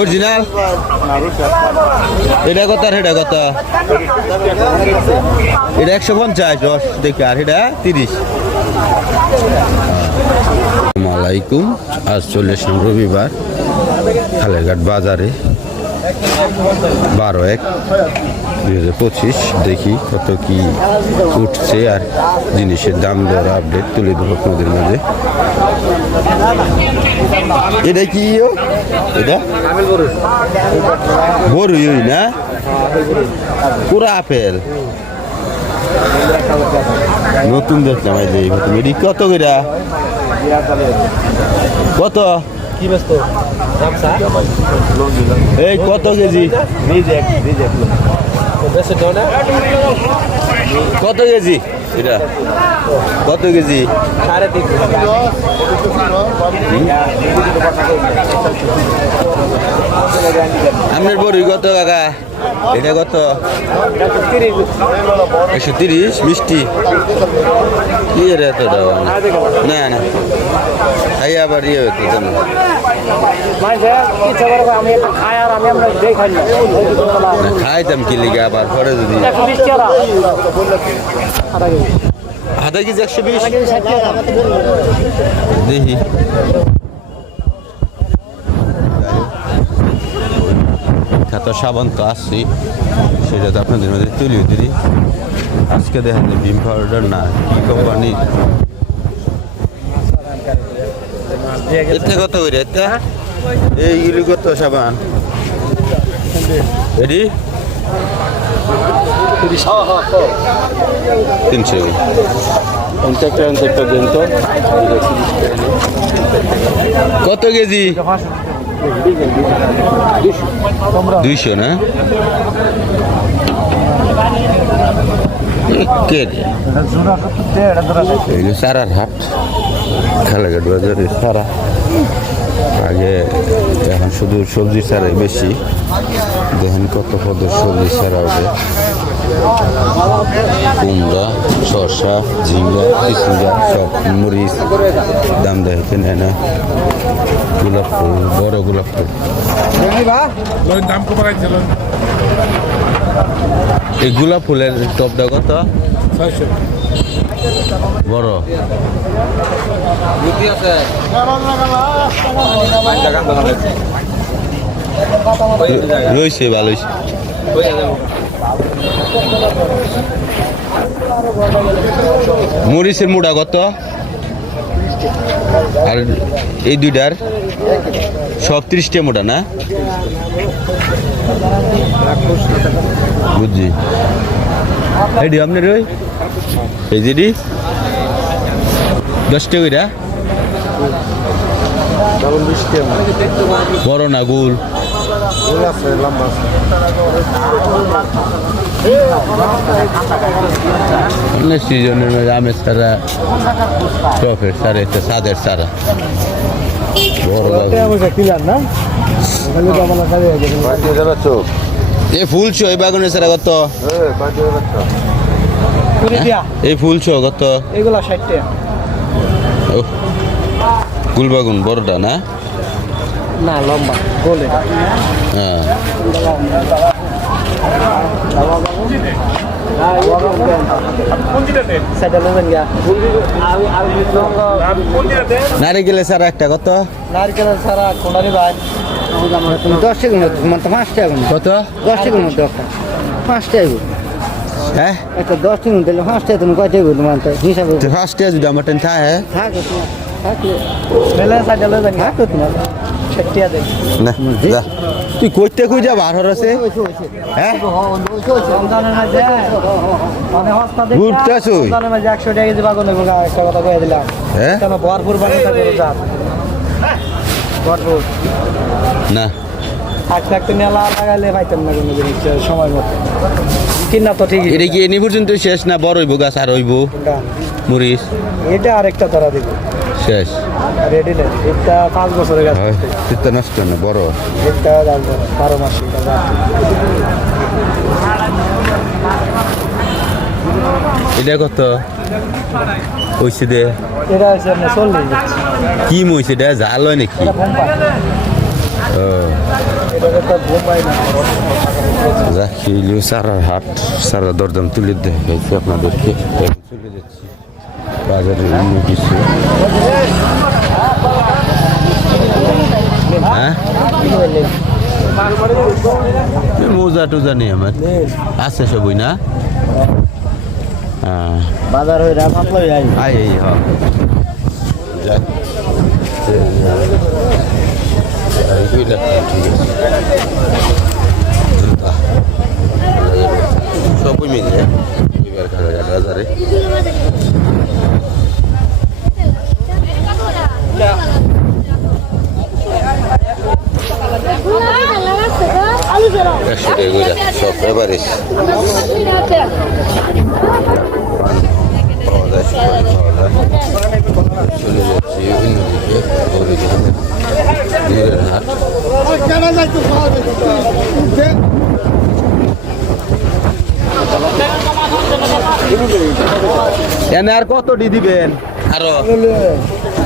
Original এটা কত আর এটা কত? এটা একশো পঞ্চাশ, দশ দেখি, আর এটা তিরিশ। আসসালামাইকুম আজ চলে আসলাম রবিবার, খালেরঘাট বাজারে, বারো এক দুই হাজার পঁচিশ, দেখি কত কি উঠছে আর জিনিসের দাম দর আপডেট তুলে দেবো আপনাদের মাঝে। এটা কি? এটা? ওই না? পুরা আপেল। নতুন দেখলাম এই যে এটি কত করে কত? এই কত কেজি? কত কেজি? এটা কত কেজি? সাড়ে আপনার বড়ি কত কাকা? এটা কত? একশো তিরিশ মিষ্টি। কি রে এত? না না। খাই আবার ইয়ে হতো খাইতাম কি লিগে আবার পরে যদি। আধা কেজি একশো বিশ। দেখি। খ্যাত সাবান তো আসছি সেটা তো আপনাদের মধ্যে তুলিয়ে দিলি আজকে দেখেন বিম পাউডার না কি কোম্পানি এতে কত করে এতে এইগুলি কত সাবান? তিনশো। দিন তো। কত কেজি? দুইশো না? কে? রে? সারার হাট বাজারে। সারা আগে এখন শুধু সবজি ছাড়াই বেশি। দেখেন কত কত সবজি ছাড়া ওঠে কুমড়া শসা ঝিঙ্গা চিচুঙ্গা সব মরিচ দাম দেখে নেয় না। গোলাপ ফুল বড় গোলাপ ফুল দাম কমাইছিল এই গোলাপ ফুলের টপটা কত? ছয়শো। বড়। রয়েছে ভালোই মরিচের মুড়া কত? আর এই দুইটার সব ত্রিশটা মোটা না? বুঝছি। আপনার ওই এই যেটি দশটা কইরা। বড় না গোল? সিজনের মধ্যে আমের সারা টফের সারা একটা সাদের সারা এই ফুল ছো এই বাগানের সারা কত? এই ফুল ছো কত? এগুলা ষাট টাকা। ও গুলবাগুন বড়টা না? না লম্বা গোলে। হ্যাঁ। নারিকেলের সারা একটা কত? নারকেলের সারা কোনারি ভাই। দশ টাকার মধ্যে মানে পাঁচ টাকার মধ্যে। কত? দশ টাকার মধ্যে একটা পাঁচ টাকা হ্যাঁ একটা দশ মধ্যে দিলে টাকা তুমি কয় টাকা বলতো মানে হিসাবে ফার্স্ট যদি আমার টেন থাকে থাকে তোমার তোমার তুই কইতে কই যা বার হ্যাঁ মানে মাঝে একশো টাকা কেজি বাগান একটা কথা কয়ে দিলাম হ্যাঁ ভরপুর বাগান ভরপুর না থাকতে মেলা লাগাইলে পাইতাম না কোনো জিনিস সময় মতো। কিনা তো ঠিকই এটা কি এনি পর্যন্ত শেষ না বড় হইব গাছ আর হইব? মরিচ? এটা আরেকটা তারা দিব। শেষ। রেডি নেই। এটা পাঁচ বছরের গাছ। হয় নষ্ট না বড়। এটা দাম বারো মাস এটা কত? হইছে দে। এটা হচ্ছে আপনার চল্লিশ। কি মইছে এটা জাল হয় নাকি? ও। রাখিল সারার হাট সারা দরদাম তুলে দেখাইছি আপনাদেরকে চলে যাচ্ছি বাজারে অন্য কিছু হ্যাঁ মোজা টোজা নেই আমার আছে সবই না হ্যাঁ বাজার হয়ে আই আই হ যাক এই দুইটা ঠিক আছে আহ, সবই মিলে এবার খাগা বাজারে। আলু বেরো একশো সব এবারে এনে আর কত ডি দিবেন? আরও।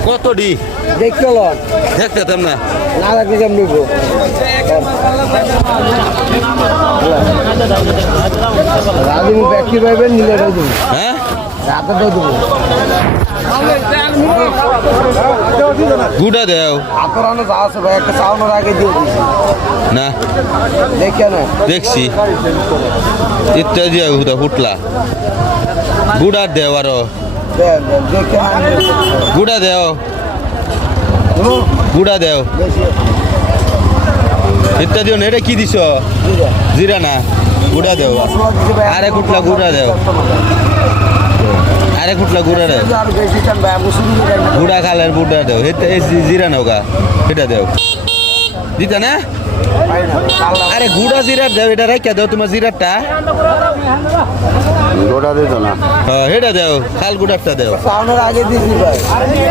কত ডি? দেখতে দেখতে তেম না। না লাগলে কেমন নিবো রাজু ব্যক্তি পাইবেন নিলে হ্যাঁ? গুড়া দেও। না। দেখে না দেখছি ইত্যাদি হুদা ফুটলা। গুড়ার দেও আরও। গুড়া দেও। গুড়া দেও। ইত্যাদি এটা কি দিছ? জিরা না। গুড়া দেও। আরে কুটলা গুড়া দেও। আরে কুটলা গুড়া দেও। গুড়া খালের বুড়া দেও। জিরা নৌকা সেটা দেও। দিতা না? আরে গুড়া জিরার দেও এটা রেখে দেও তোমার জিরারটা। গোটা দিত না। হ্যাঁ এটা দেও খাল গুড়ারটা দেও। চাউনের আগে দিয়েছি ভাই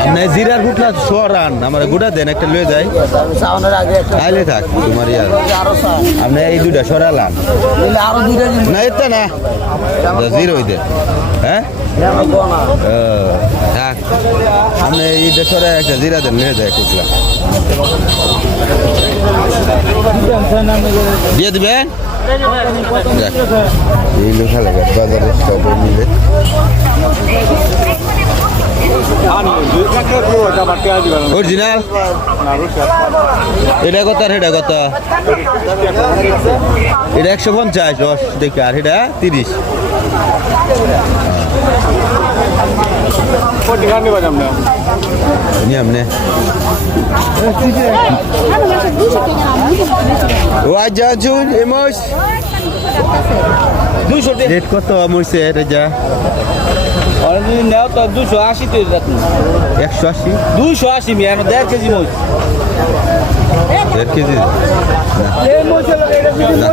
আপনি জিরার গুটলা সরান আমার গুড়া দেন একটা লয়ে যায় আমি চাউনের আগে একটা আইলে থাক তোমার ইয়ার। আপনি এই দুইটা সরালাম। নিলে আরও দুইটা দিন। না এটা না। জিরো হইতে। হ্যাঁ? না ও, থাক। আপনি এইটা সরে একটা জিরা দেন লয়ে যায় কুটলা দিয়ে এই বাজারে সবাই মিলে অরিজিনাল এটা কত আর এটা কত? এটা একশো পঞ্চাশ দশ দেখি আর এটা তিরিশ। নিয়ম নে আলু মাসে দুশো টাকা ও আজ যা চুন এমস রেট কত যা? আর যদি নেও তো দুশো আশি তো একশো আশি? দুশো আশি মিয়া দেড় কেজি মহিষ। দেড় কেজি? মহিষ